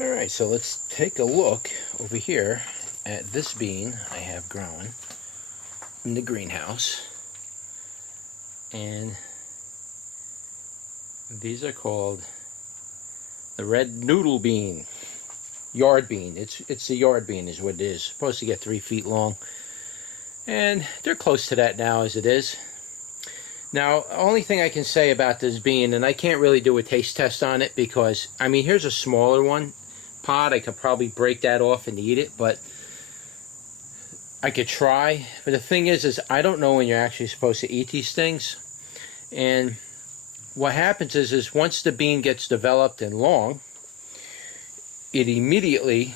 Alright, so let's take a look over here at this bean I have growing in the greenhouse. And these are called the Red Noodle Bean. Yard bean. It's a yard bean is what it is. Supposed to get 3 feet long. And they're close to that now as it is. Now, only thing I can say about this bean, and I can't really do a taste test on it because, I mean, here's a smaller one pod. I could probably break that off and eat it, but I could try. But the thing is I don't know when you're actually supposed to eat these things. And what happens is once the bean gets developed and long, it immediately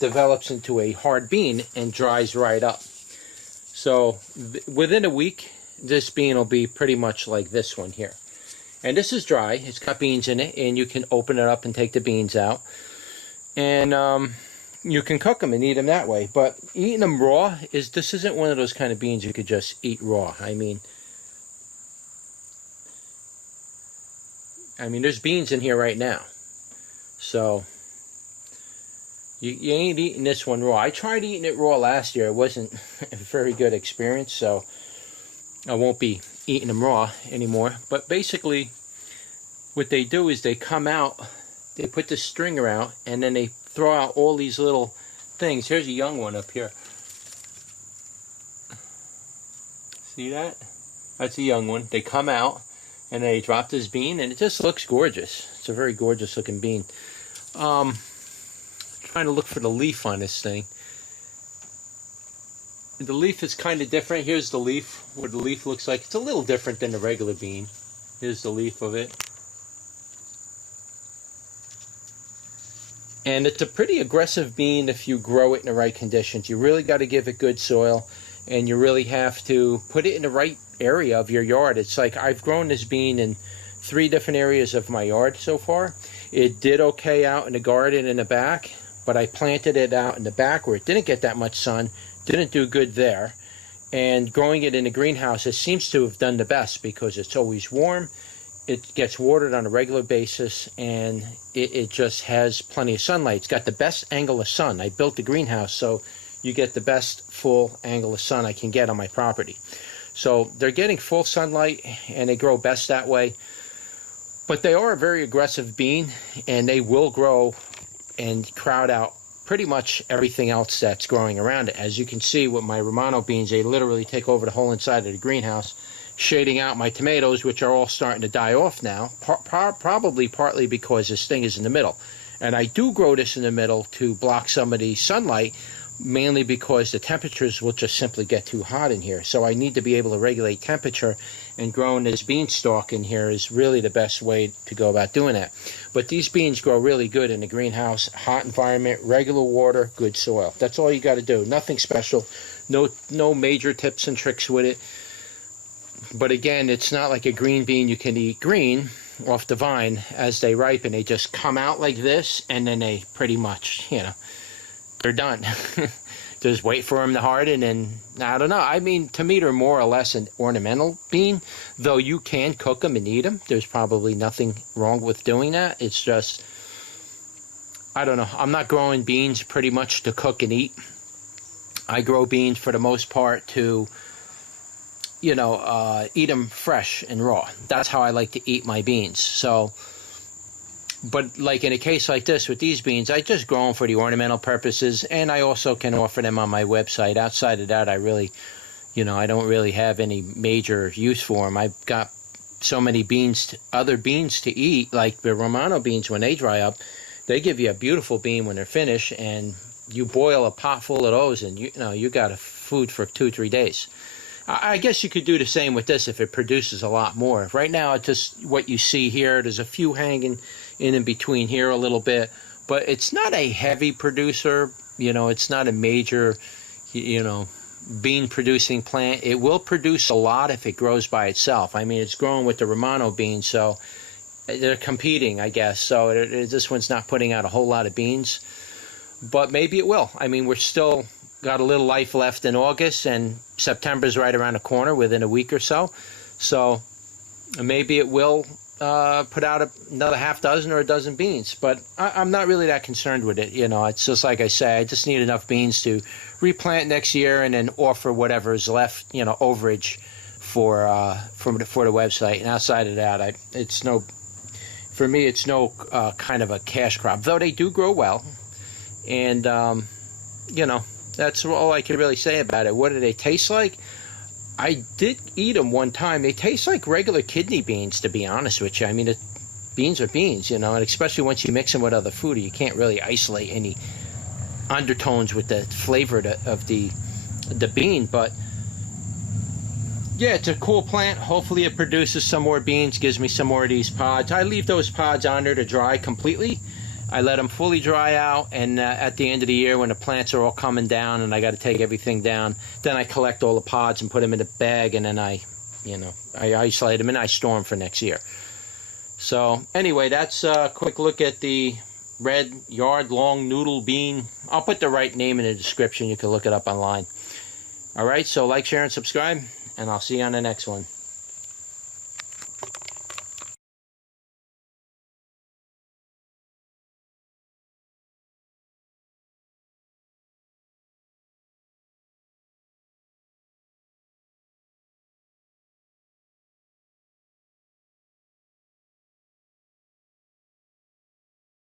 develops into a hard bean and dries right up. So within a week, this bean will be pretty much like this one here. And this is dry. It's got beans in it, and you can open it up and take the beans out. And you can cook them and eat them that way. But eating them raw, this isn't one of those kind of beans you could just eat raw. I mean, there's beans in here right now. So you ain't eating this one raw. I tried eating it raw last year. It wasn't a very good experience, so I won't be eating them raw anymore. But basically, what they do is they come out, they put the stringer out, and then they throw out all these little things. Here's a young one up here. See that? That's a young one. They come out, and they drop this bean, and it just looks gorgeous. It's a very gorgeous looking bean. Trying to look for the leaf on this thing. The leaf is kind of different. Here's the leaf, what the leaf looks like. It's a little different than the regular bean. Here's the leaf of it. And it's a pretty aggressive bean if you grow it in the right conditions. You really got to give it good soil, and you really have to put it in the right area of your yard. It's like I've grown this bean in 3 different areas of my yard so far. It did okay out in the garden in the back, but I planted it out in the back where it didn't get that much sun, didn't do good there. And growing it in the greenhouse, it seems to have done the best because it's always warm, it gets watered on a regular basis, and it just has plenty of sunlight. It's got the best angle of sun. I built the greenhouse so you get the best full angle of sun I can get on my property. So they're getting full sunlight, and they grow best that way. But they are a very aggressive bean, and they will grow and crowd out pretty much everything else that's growing around it. As you can see with my Romano beans, they literally take over the whole inside of the greenhouse, shading out my tomatoes, which are all starting to die off now, probably partly because this thing is in the middle. And I do grow this in the middle to block some of the sunlight, mainly because the temperatures will just simply get too hot in here. So I need to be able to regulate temperature, and growing this beanstalk in here is really the best way to go about doing that. But these beans grow really good in the greenhouse, hot environment, regular water, good soil. That's all you got to do. Nothing special. No major tips and tricks with it. But again, it's not like a green bean you can eat green off the vine. As they ripen, they just come out like this, and then they pretty much, they're done. Just wait for them to harden, and I don't know. I mean, to me, they're more or less an ornamental bean, though you can cook them and eat them. There's probably nothing wrong with doing that. It's just, I don't know. I'm not growing beans pretty much to cook and eat. I grow beans for the most part to, eat them fresh and raw. That's how I like to eat my beans. So, but like in a case like this with these beans, I just grow them for the ornamental purposes, and I also can offer them on my website. Outside of that, I really, I don't really have any major use for them. I've got so many beans, other beans to eat, like the Romano beans. When they dry up, they give you a beautiful bean when they're finished, and you boil a pot full of those, and you got a food for 2-3 days. I guess you could do the same with this if it produces a lot more. Right now, it's just what you see here. There's a few hanging in between here a little bit, but it's not a heavy producer. It's not a major, bean producing plant. It will produce a lot if it grows by itself. I mean, it's growing with the Romano beans, so they're competing, I guess. So this one's not putting out a whole lot of beans, but maybe it will. I mean, we're still got a little life left in August, and September's right around the corner within a week or so. So maybe it will put out another half dozen or a dozen beans. But I'm not really that concerned with it. You know, it's just like I say, I just need enough beans to replant next year and then offer whatever is left, you know, overage for the website. And outside of that, it's no, for me, it's no kind of a cash crop. Though they do grow well, and you know, that's all I can really say about it. What do they taste like? I did eat them one time. They taste like regular kidney beans, to be honest with you. I mean, beans are beans, you know, and especially once you mix them with other food, you can't really isolate any undertones with the flavor of the bean. But yeah, it's a cool plant. Hopefully it produces some more beans, gives me some more of these pods. I leave those pods on there to dry completely. I let them fully dry out, and at the end of the year when the plants are all coming down and I got to take everything down, then I collect all the pods and put them in a bag, and then I isolate them and I store them for next year. So anyway, that's a quick look at the red yard long noodle bean. I'll put the right name in the description. You can look it up online. All right, so like, share, and subscribe, and I'll see you on the next one.